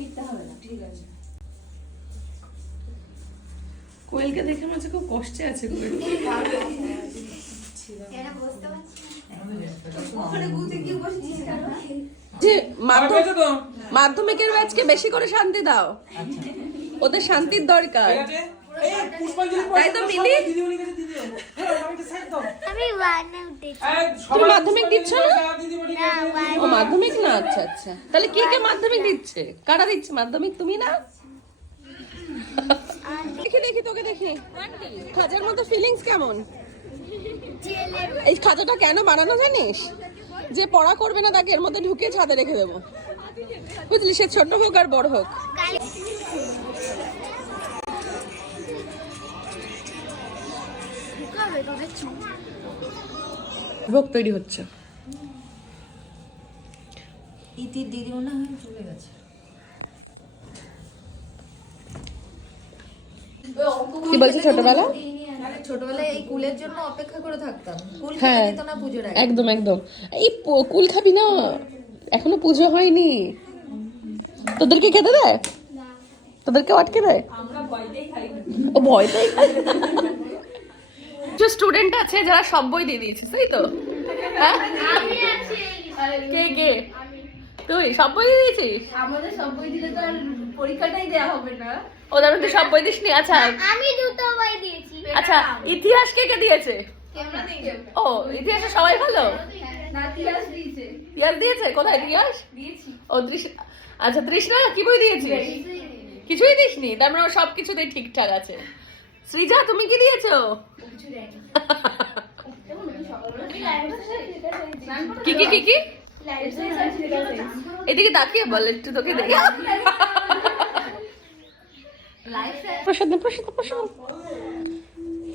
লিখতে হবে না, ঠিক আছে। কোয়েলকে দেখে মাঝে খুব কষ্টে আছে কোয়েল। যে মাধ্যমিকের ব্যাচকে বেশি করে শান্তি দাও, ওদের শান্তির দরকার। তাই তো মিলি, তুমি মাধ্যমিক দিচ্ছ না? ও মাধ্যমিক না, আচ্ছা আচ্ছা। তাহলে কে কে মাধ্যমিক দিচ্ছে? কারা দিচ্ছে মাধ্যমিক? তুমি না? দেখি দেখি তোকে দেখি। খাজার মতো ফিলিংস কেমন? এই খাজাটা কেন বানানো জানিস? যে পড়া করবে না তাকে এর মধ্যে ঢুকিয়ে ছাদে রেখে দেবো, বুঝলি? সে ছোট হোক আর বড় হোক। ভোগ তৈরি হচ্ছে। ইতির দিদিও না চলে গেছে। কি বলছো? ছোটবেলায় এই কুলের জন্য অপেক্ষা করে থাকতাম, কুল খেতে দিত না পুজোর আগে। একদম একদম। এই কুল খাবি না, এখনো পুজো হয়নি। তোদেরকে খেতে দেয়? তোদেরকে আটকে দেয়? ও ভয়তেই খাই। যে স্টুডেন্ট আছে যারা সব বই দিয়ে দিয়েছিস, তাই তো? হ্যাঁ, কে কে? তুই সব বই দিয়ে দিয়েছিস? আমাদের সব বই দিলে তো আর পরীক্ষাটাই দেয়া হবে না। ওদের তুই সব বই দিসনি? আচ্ছা আমি দুটো বই দিয়েছি। আচ্ছা, ইতিহাস কে কে দিয়েছে? ও ইতিহাসে সবাই ভালো? না, ইতিহাস দিয়েছে। ইতিহাস দিয়েছে? কোথায় ইতিহাস দিয়েছি। ও আচ্ছা তৃষ্ণা কি বই দিয়েছিস? কিছুই দিসনি? তার মানে সবকিছুতেই ঠিকঠাক আছে। সৃজা তুমি কি দিয়েছো? কি কি কি কি? এদিকে তাকিয়ে বল একটু, তোকে দেখে। প্রসাদ প্রসাদ প্রসাদ।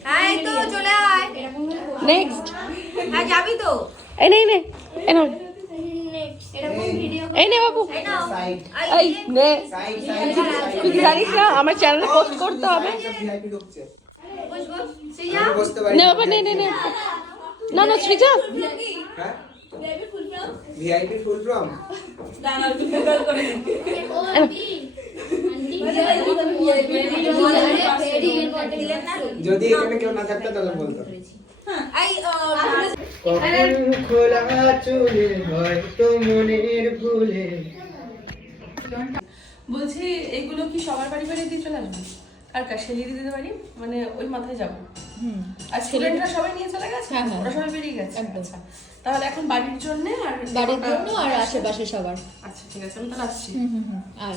হ্যাঁ তো চলে আয়। নেক্সট। হ্যাঁ যাবি তো? এই নে নে, এই নে, এরকম ভিডিও এই নে বাবু, এই নাও। এই নে। তুই কি জানিস না আমার চ্যানেলে পোস্ট করতে হবে? বস বস সিয়া। নে বাবা, নে নে নে। না না সৃজা, হ্যাঁ ভিআইপি ফুল ফর্ম যদি এখানে কেউ না থাকতো তাহলে বলতো। এই কখন খোলা চুলে হয়তো মনের ভুলে। বলছি এইগুলো কি সবার বাড়ি বাড়ি দিয়ে চলে আসবে? আর কার শেলি দিতে পারি, মানে ওই মাথায় যাবো। আর স্টুডেন্টরা সবাই নিয়ে চলে গেছে? ওরা সবাই বেরিয়ে গেছে? আচ্ছা, তাহলে এখন বাড়ির জন্য আর বাড়ির জন্য আর আশেপাশে সবার। আচ্ছা ঠিক আছে, আমি তাহলে আসছি। আর